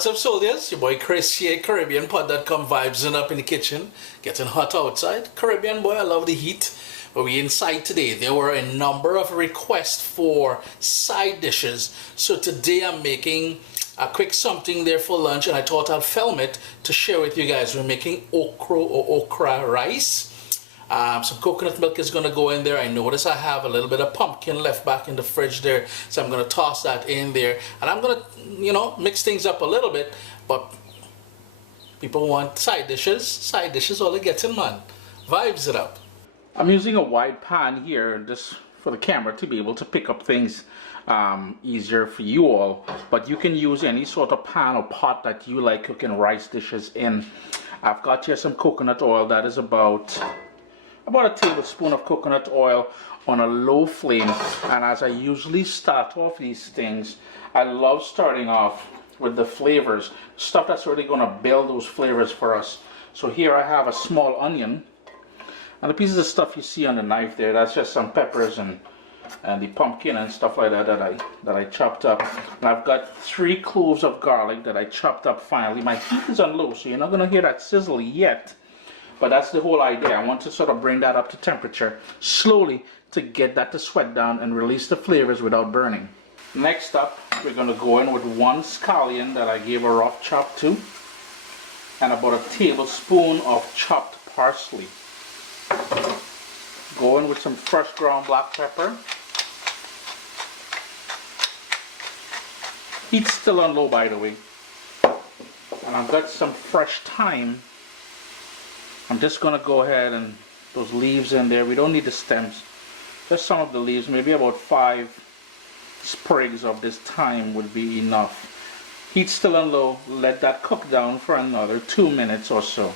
What's up, soldiers? Your boy Chris here, CaribbeanPod.com, vibes up in the kitchen. Getting hot outside. Caribbean boy, I love the heat. But we inside today. There were a number of requests for side dishes. So today I'm making a quick something there for lunch, and I thought I'd film it to share with you guys. We're making okra rice. Some coconut milk is going to go in there. I notice I have a little bit of pumpkin left back in the fridge there, so I'm going to toss that in there, and I'm going to, mix things up a little bit. But people want side dishes all they get in, man. Vibes it up. I'm using a wide pan here just for the camera to be able to pick up things easier for you all, but you can use any sort of pan or pot that you like cooking rice dishes in. I've got here some coconut oil. That is about a tablespoon of coconut oil on a low flame. And as I usually start off these things, I love starting off with the flavors, stuff that's really going to build those flavors for us. So here I have a small onion, and the pieces of stuff you see on the knife there, that's just some peppers and the pumpkin and stuff like that that I chopped up. And I've got 3 cloves of garlic that I chopped up finely. My heat is on low, so you're not going to hear that sizzle yet. But that's the whole idea. I want to sort of bring that up to temperature slowly to get that to sweat down and release the flavors without burning. Next up, we're going to go in with 1 scallion that I gave a rough chop to, and about a tablespoon of chopped parsley. Go in with some fresh ground black pepper. Heat's still on low, by the way. And I've got some fresh thyme. I'm just going to go ahead and those leaves in there. We don't need the stems. Just some of the leaves, maybe about 5 sprigs of this thyme would be enough. Heat still on low. Let that cook down for another 2 minutes or so.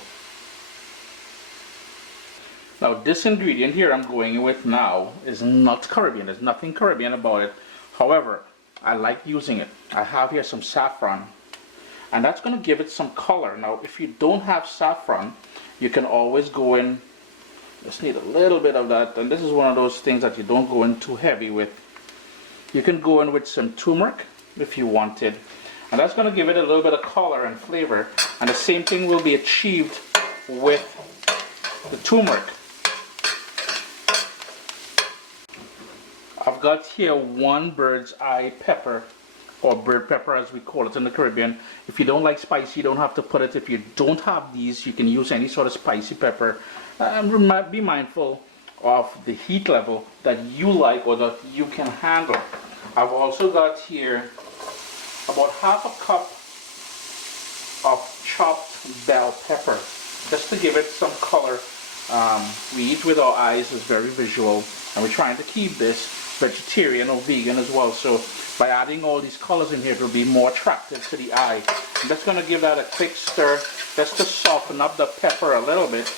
Now this ingredient here I'm going with now is not Caribbean. There's nothing Caribbean about it. However, I like using it. I have here some saffron, and that's going to give it some color. Now if you don't have saffron, you can always go in, just need a little bit of that, and this is one of those things that you don't go in too heavy with. You can go in with some turmeric if you wanted, and that's going to give it a little bit of color and flavor, and the same thing will be achieved with the turmeric. I've got here 1 bird's eye pepper, or bird pepper as we call it in the Caribbean. If you don't like spicy, you don't have to put it. If you don't have these, you can use any sort of spicy pepper. And be mindful of the heat level that you like or that you can handle. I've also got here about half a cup of chopped bell pepper, just to give it some color. We eat with our eyes, it's very visual, and we're trying to keep this vegetarian or vegan as well, so by adding all these colors in here, it will be more attractive to the eye. I'm just going to give that a quick stir just to soften up the pepper a little bit.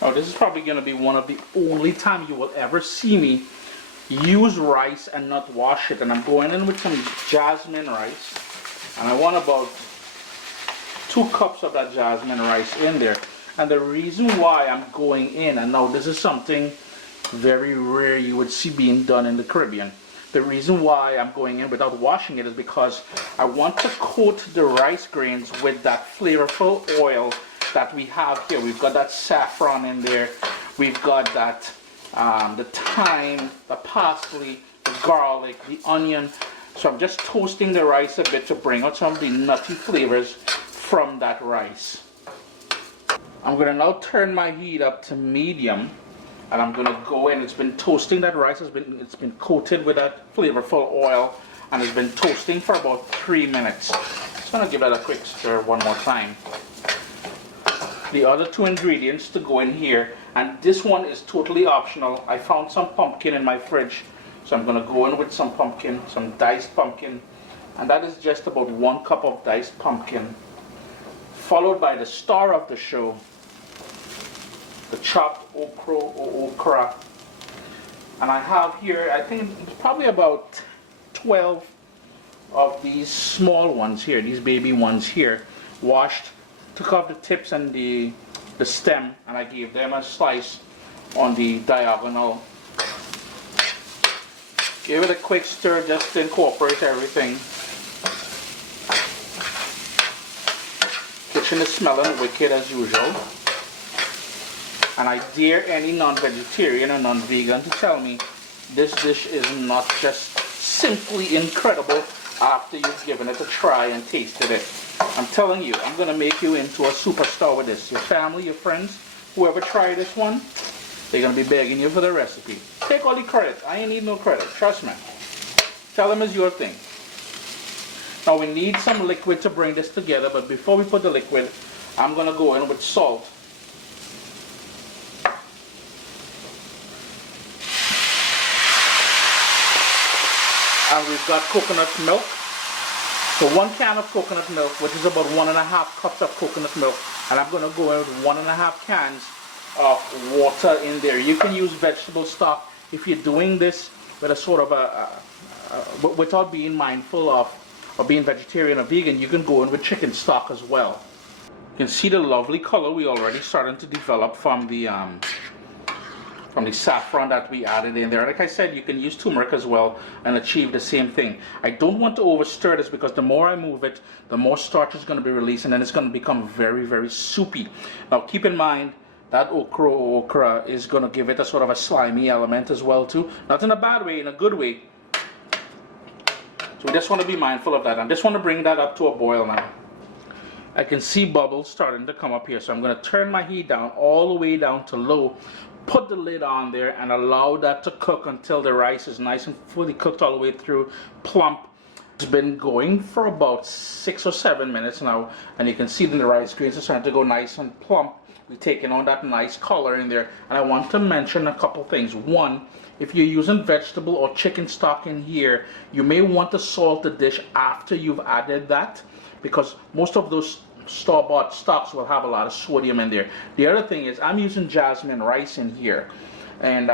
Now this is probably going to be one of the only times you will ever see me use rice and not wash it, and I'm going in with some jasmine rice, and I want about 2 cups of that jasmine rice in there. And the reason why I'm going in, and now this is something very rare you would see being done in the Caribbean. The reason why I'm going in without washing it is because I want to coat the rice grains with that flavorful oil that we have here. We've got that saffron in there. We've got that the thyme, the parsley, the garlic, the onion. So I'm just toasting the rice a bit to bring out some of the nutty flavors from that rice. I'm going to now turn my heat up to medium, and I'm going to go in. It's been toasting. That rice it's been coated with that flavorful oil, and it's been toasting for about 3 minutes. Just going to give that a quick stir one more time. The other 2 ingredients to go in here, and this one is totally optional. I found some pumpkin in my fridge, so I'm going to go in with some pumpkin, some diced pumpkin, and that is just about 1 cup of diced pumpkin, followed by the star of the show, the chopped okra. And I have here, I think it's probably about 12 of these small ones here, these baby ones here, washed, took off the tips and the stem, and I gave them a slice on the diagonal. Give it a quick stir just to incorporate everything. kitchen is smelling wicked as usual. And I dare any non-vegetarian or non-vegan to tell me this dish is not just simply incredible after you've given it a try and tasted it. I'm telling you, I'm going to make you into a superstar with this. Your family, your friends, whoever tried this one, they're going to be begging you for the recipe. Take all the credit. I ain't need no credit. Trust me. Tell them it's your thing. Now we need some liquid to bring this together, but before we put the liquid, I'm going to go in with salt. And we've got coconut milk. So 1 can of coconut milk, which is about 1.5 cups of coconut milk. And I'm going to go in with 1.5 cans of water in there. You can use vegetable stock if you're doing this with a sort of without being mindful of being vegetarian or vegan. You can go in with chicken stock as well. You can see the lovely color we already starting to develop from the saffron that we added in there. Like I said, you can use turmeric as well and achieve the same thing. I don't want to over stir this because the more I move it, the more starch is going to be released, and then it's going to become very, very soupy. Now keep in mind that okra is going to give it a sort of a slimy element as well too. Not in a bad way, in a good way. So we just want to be mindful of that. I just want to bring that up to a boil now. I can see bubbles starting to come up here, so I'm going to turn my heat down all the way down to low. Put the lid on there and allow that to cook until the rice is nice and fully cooked all the way through, plump. It's been going for about 6 or 7 minutes now, and you can see that the rice grains are starting to go nice and plump. We're taking on that nice color in there. And I want to mention a couple things. One, if you're using vegetable or chicken stock in here, you may want to salt the dish after you've added that, because most of those store-bought stocks will have a lot of sodium in there. The other thing is I'm using jasmine rice in here, and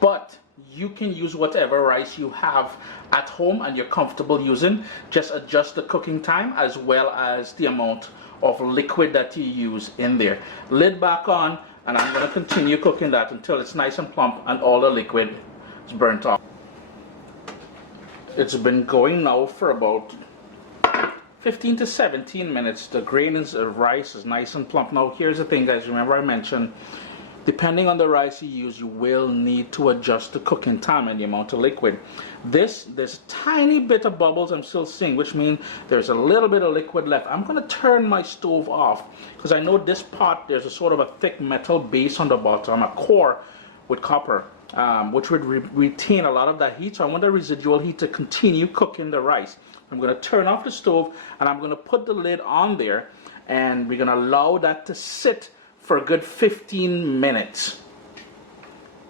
but you can use whatever rice you have at home and you're comfortable using. Just adjust the cooking time as well as the amount of liquid that you use in there. Lid back on, and I'm going to continue cooking that until it's nice and plump and all the liquid is burnt off. It's been going now for about 15 to 17 minutes. The grain of rice is nice and plump. Now here's the thing, guys. Remember I mentioned, depending on the rice you use, you will need to adjust the cooking time and the amount of liquid. There's tiny bit of bubbles I'm still seeing, which means there's a little bit of liquid left. I'm going to turn my stove off because I know this pot, there's a sort of a thick metal base on the bottom, a core with copper, which would retain a lot of that heat. So I want the residual heat to continue cooking the rice. I'm going to turn off the stove and I'm going to put the lid on there, and we're going to allow that to sit for a good 15 minutes.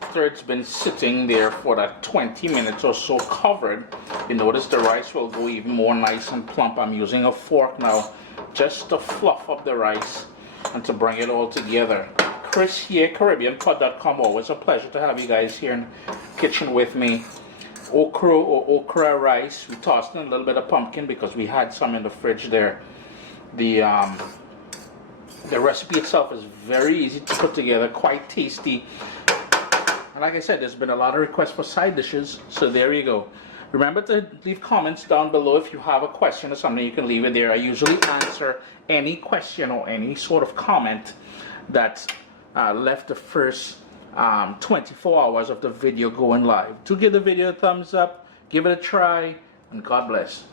After it's been sitting there for that 20 minutes or so covered, you notice the rice will go even more nice and plump. I'm using a fork now just to fluff up the rice and to bring it all together. Chris here, CaribbeanPod.com. Always a pleasure to have you guys here in the kitchen with me. Okra rice. We tossed in a little bit of pumpkin because we had some in the fridge there. The recipe itself is very easy to put together, quite tasty. And like I said, there's been a lot of requests for side dishes, so there you go. Remember to leave comments down below if you have a question or something. You can leave it there. I usually answer any question or any sort of comment that's left the first 24 hours of the video going live. Do give the video a thumbs up, give it a try, and God bless.